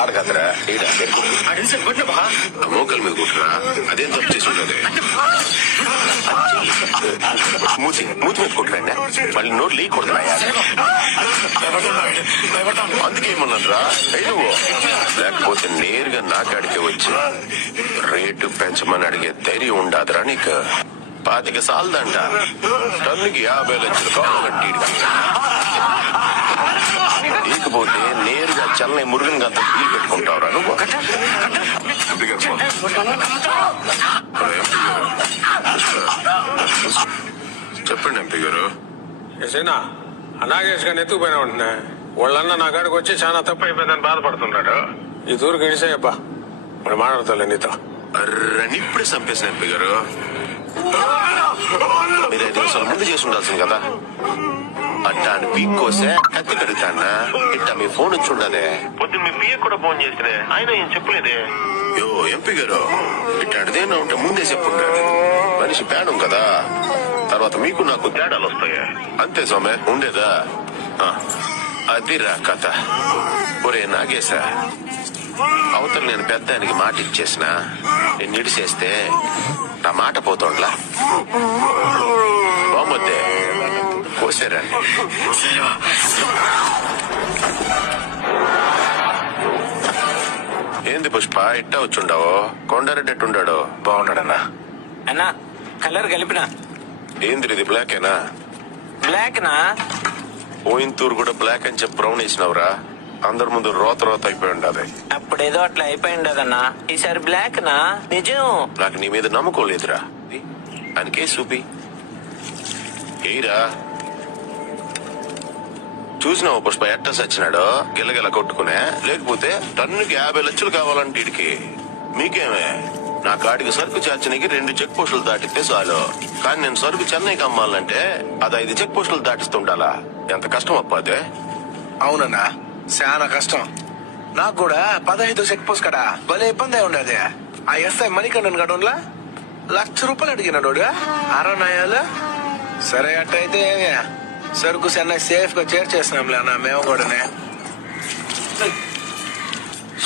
ఆడకదరా మోకల మీద కుట్రా అదేం తప్పు చేసి ఉండదు మూతి మీద కుట్రండి మళ్ళీ నోట్ లీక్ కొడుతున్నాయా అందుకేమన్నారా నువ్వు లేకపోతే నేరుగా నాకాడికి వచ్చి రేటు పెంచమని అడిగే ధైర్యం ఉండదురా నీకు 25 సాలదంట టన్నుకి 50 లక్షలు కావాలంటే లేకపోతే నేరుగా చెన్నై మురుగన్ గారితో డీల్ పెట్టుకుంటావురా నువ్వు చెప్పండి ఎంపీ గారు ఎసేనా అనాగేష్ గారిని ఎత్తుకుపోయినా ఉంటున్నా వాళ్ళన్న నా కాడికి వచ్చి చాలా తప్పు అయిపోయిందని బాధపడుతున్నాడు ఈ తూరు గడిసాయబ్బా మరి మాట్లాడతాలే నీతో ఇప్పుడే చంపేసిన ఎంపీ గారు మీరు 5 నిమిషాల ముందు చేసి ఉండాల్సింది కదా అట్టాను పీక్కోసే కత్తి కడుగుతానా ఇట్టా మీ ఫోన్ వచ్చి ఉండదే పొద్దున్న మీ పియ్య కూడా ఫోన్ చేస్తే ఆయన ఏం చెప్పలేదే యో ఎంపీ గారు ఇట్టాడిదేనా ఉంటే ముందే చెప్పుంటాడు మనిషి పేడం కదా తర్వాత మీకు నాకు తేడాలు వస్తాయా అంతే సోమే ఉండేదా అదిరా కథ ఒరే నాగేశా అవతల నేను పెద్దానికి మాట ఇచ్చేసిన నేను ఇడిసేస్తే నా మాట పోతోండ్లా బాగుందే కోసారా ఏంది పుష్ప ఇట్టా వచ్చుండావో కొండారెడ్డి ఎట్టుండాడో బాగున్నాడన్నా అన్నా కలర్ కలిపినా ఏంది ఇది బ్లాకేనా బ్లాక్ నా ఓయింతూరు కూడా బ్లాక్ అని చెప్పి బ్రౌన్ వేసినవరా అందరి ముందు రోత అయిపోయి ఉండదు అప్పుడేదో అట్లా అయిపోయి ఉండదన్నా ఈసారి బ్లాక్ నా నిజం నాకు నీ మీద నమ్మకం లేదురా ఆయనకే చూపి ఏరా చూసినావు పుష్ప ఎట్ట సచ్చినాడో గిల్లగిల్ల కొట్టుకునే లేకపోతే టన్నుకి 50 లక్షలు కావాలంటే ఇడికి మీకేమే నా కాడికి సరుకు చేర్చనికి 2 చెక్ పోస్టులు దాటితే చాలు కానీ నేను సరుకు చెన్నైకి అమ్మాలంటే అది 5 చెక్ పోస్టులు దాటిస్తుండాలా ఎంత కష్టం అప్పాదే అవునన్నా చాలా కష్టం నాకు కూడా 15 చెక్ పోస్ట్ కదా భలే ఇబ్బంది అయి ఉండదు ఆ ఎస్ఐ మణికండన్ గడంలా ₹1,00,000 అడిగినాడు అరనాయాలు సరే అట్టయితే సరుకు చెన్నై సేఫ్ గా చేర్చేసినాంలే అన్న మేము కూడానే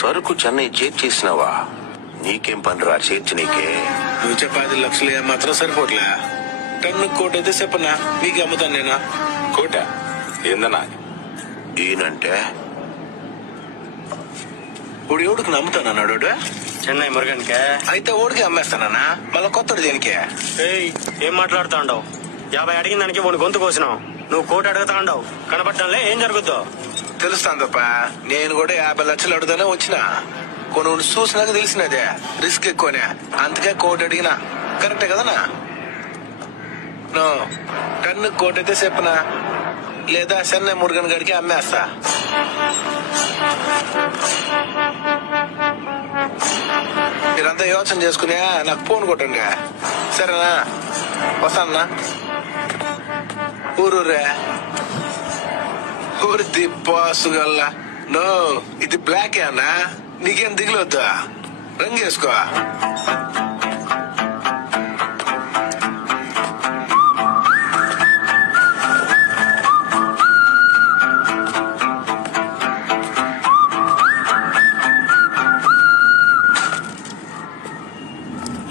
సరుకు చెన్నై చేర్చేసినావా నీకేం పనిరా చేర్చి నీకే నువ్వు చెప్పే 5 లక్షలు మాత్రం సరిపోట్లే టన్ను కోటి అయితే చెప్పనా మీకు అమ్ముతాను నేనా కోట ఏందన్నా ఈయనంటే ఇప్పుడు ఎవడికి నమ్ముతాను అన్నాడు చెన్నై మురుగన్కే అయితే ఓడికి అమ్మేస్తానన్నా మళ్ళీ కొత్తది దేనికి ఏం మాట్లాడుతా ఉండవు 50 అడిగిన దానికి వాడు గొంతు కోసినావు నువ్వు కోటి అడుగుతా ఉండవు కనపడటంలే ఏం జరుగుద్దో తెలుస్తాను తప్ప నేను కూడా 50 లక్షలు అడుగుతానే వచ్చిన కొన్ని చూసినాక తెలిసినదే రిస్క్ ఎక్కువనే అందుకే కోటి అడిగినా కరెక్టే కదనా నో టన్ను కోటి అయితే చెప్పనా లేదా చెన్నై మురుగన్ గడికి అమ్మేస్తా మీరంతా యోచన చేసుకునే నాకు ఫోన్ కొట్టండి సరేనా వస్తానా ఊరూరే ఊరి దిప్పాసుగల్లా నో ఇది బ్లాక్ అన్నా నీకేం దిగులొద్దా రంగు వేసుకో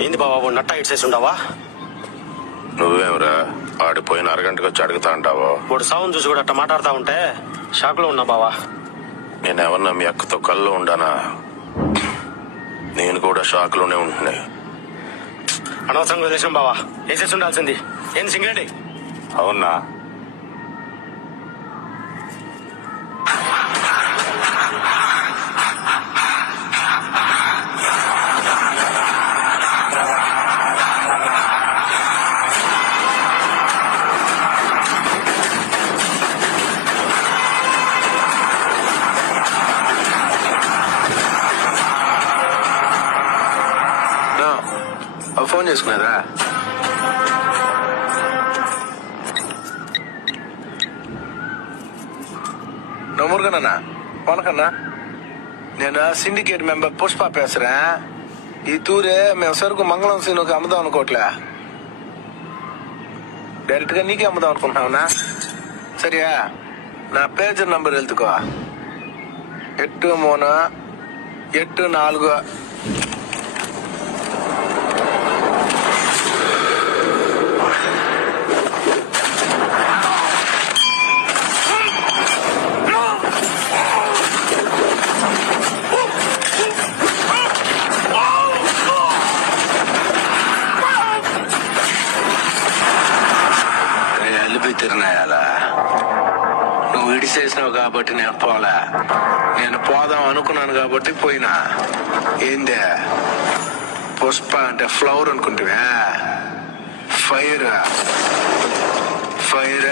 ఏంది బాబా నట్ట ఇట్ చేసి ఉండవా నువ్వేమరా ఆడిపోయిన అరగంటకు వచ్చి అడుగుతా అంటావో వాడు సౌండ్ చూసి కూడా అట్లా మాట్లాడుతా ఉంటే షాక్ లో ఉన్నా బావా నేనేమన్నా మీ అక్కతో కళ్ళు ఉండానా నేను కూడా షాక్ లోనే ఉంటున్నా అనవసరంగా వదిలేసాం బావా వేసేసి ఉండాల్సింది ఏం సింగరెడ్డి అవునా ఫోన్ చేసుకునేదా నమ్మురుగానన్నా పనకన్నా నేను సిండికేట్ మెంబర్ పుష్ప పేసరా ఈ తూరే మేము సరుకు మంగళం సీనుకి అమ్ముదాం అనుకోవట్లే డైరెక్ట్ గా నీకే అమ్ముదాం అనుకుంటున్నావునా సరియా నా పేజర్ నంబర్ వెళ్తుకో 8 3 8 4 తిరునాయాలా నువ్వు ఇడిసేసినావు కాబట్టి నేను పోలే. నేను పోదాం అనుకున్నాను కాబట్టి పోయినా. ఏందే పుష్ప అంటే ఫ్లవర్ అనుకుంటువా? Fire fire